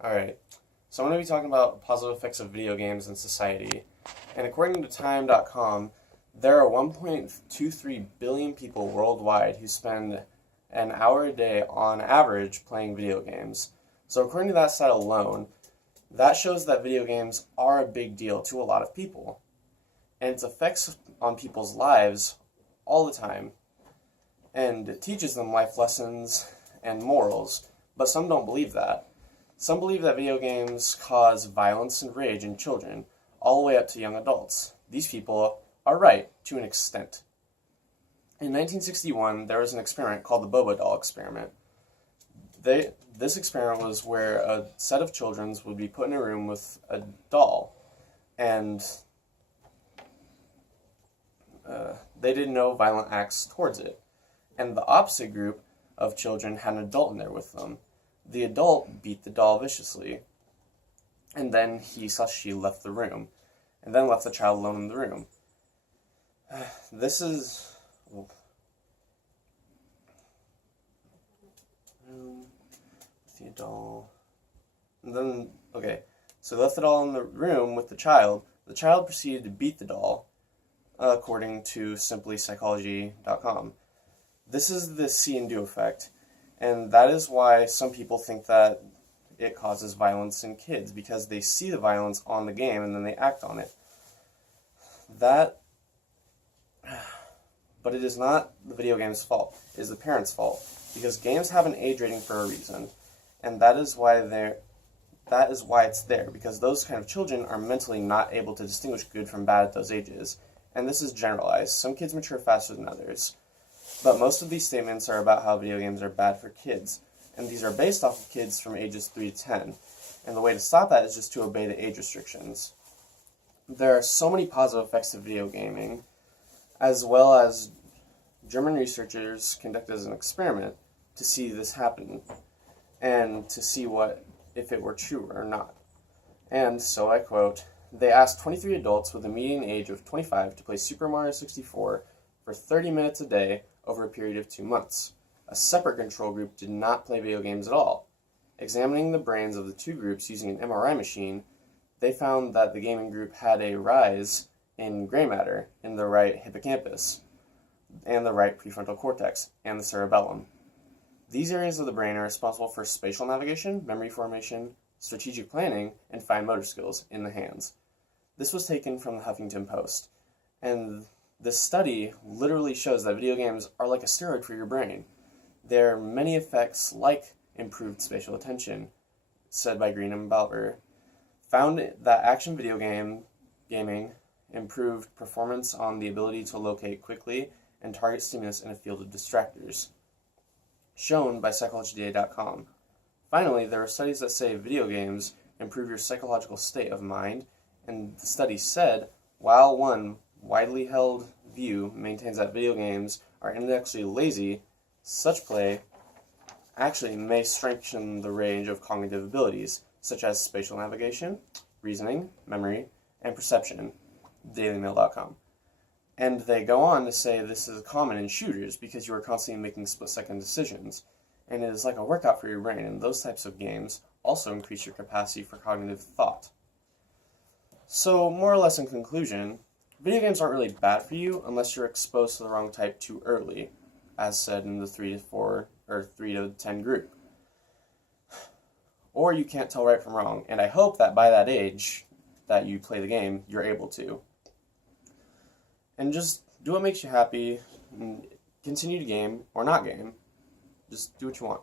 Alright, so I'm going to be talking about positive effects of video games in society. And according to Time.com, there are 1.23 billion people worldwide who spend an hour a day on average playing video games. So according to that stat alone, that shows that video games are a big deal to a lot of people. And its effects on people's lives all the time. And it teaches them life lessons and morals, but some don't believe that. Some believe that video games cause violence and rage in children, all the way up to young adults. These people are right, to an extent. In 1961, there was an experiment called the Bobo doll experiment. This experiment was where a set of children would be put in a room with a doll, and they did no violent acts towards it. And the opposite group of children had an adult in there with them. The adult beat the doll viciously, and then she left the room, and then left the child alone in the room. This is... the doll... And then, okay, so they left the doll in the room with the child. The child proceeded to beat the doll, according to simplypsychology.com. This is the see and do effect. And that is why some people think that it causes violence in kids, because they see the violence on the game and then they act on it. But it is not the video game's fault. It is the parents' fault, because games have an age rating for a reason, and that is why it's there, because those kind of children are mentally not able to distinguish good from bad at those ages. And this is generalized. Some kids mature faster than others. But most of these statements are about how video games are bad for kids, and these are based off of kids from ages 3 to 10, and the way to stop that is just to obey the age restrictions. There are so many positive effects of video gaming, as well as German researchers conducted an experiment to see this happen, and to see if it were true or not. And so I quote, "They asked 23 adults with a median age of 25 to play Super Mario 64 for 30 minutes a day over a period of 2 months. A separate control group did not play video games at all. Examining the brains of the two groups using an MRI machine, they found that the gaming group had a rise in gray matter in the right hippocampus, and the right prefrontal cortex, and the cerebellum. These areas of the brain are responsible for spatial navigation, memory formation, strategic planning, and fine motor skills in the hands." This was taken from the Huffington Post, and this study literally shows that video games are like a steroid for your brain. There are many effects like improved spatial attention, said by Green and Balver, found that action video gaming improved performance on the ability to locate quickly and target stimulus in a field of distractors, shown by psychologytoday.com. Finally, there are studies that say video games improve your psychological state of mind, and the study said, while one widely held view maintains that video games are intellectually lazy, such play actually may strengthen the range of cognitive abilities, such as spatial navigation, reasoning, memory, and perception, dailymail.com. And they go on to say this is common in shooters because you are constantly making split-second decisions, and it is like a workout for your brain, and those types of games also increase your capacity for cognitive thought. So, more or less in conclusion, video games aren't really bad for you unless you're exposed to the wrong type too early, as said in the 3 to 10 group. Or you can't tell right from wrong, and I hope that by that age that you play the game, you're able to. And just do what makes you happy, and continue to game, or not game. Just do what you want.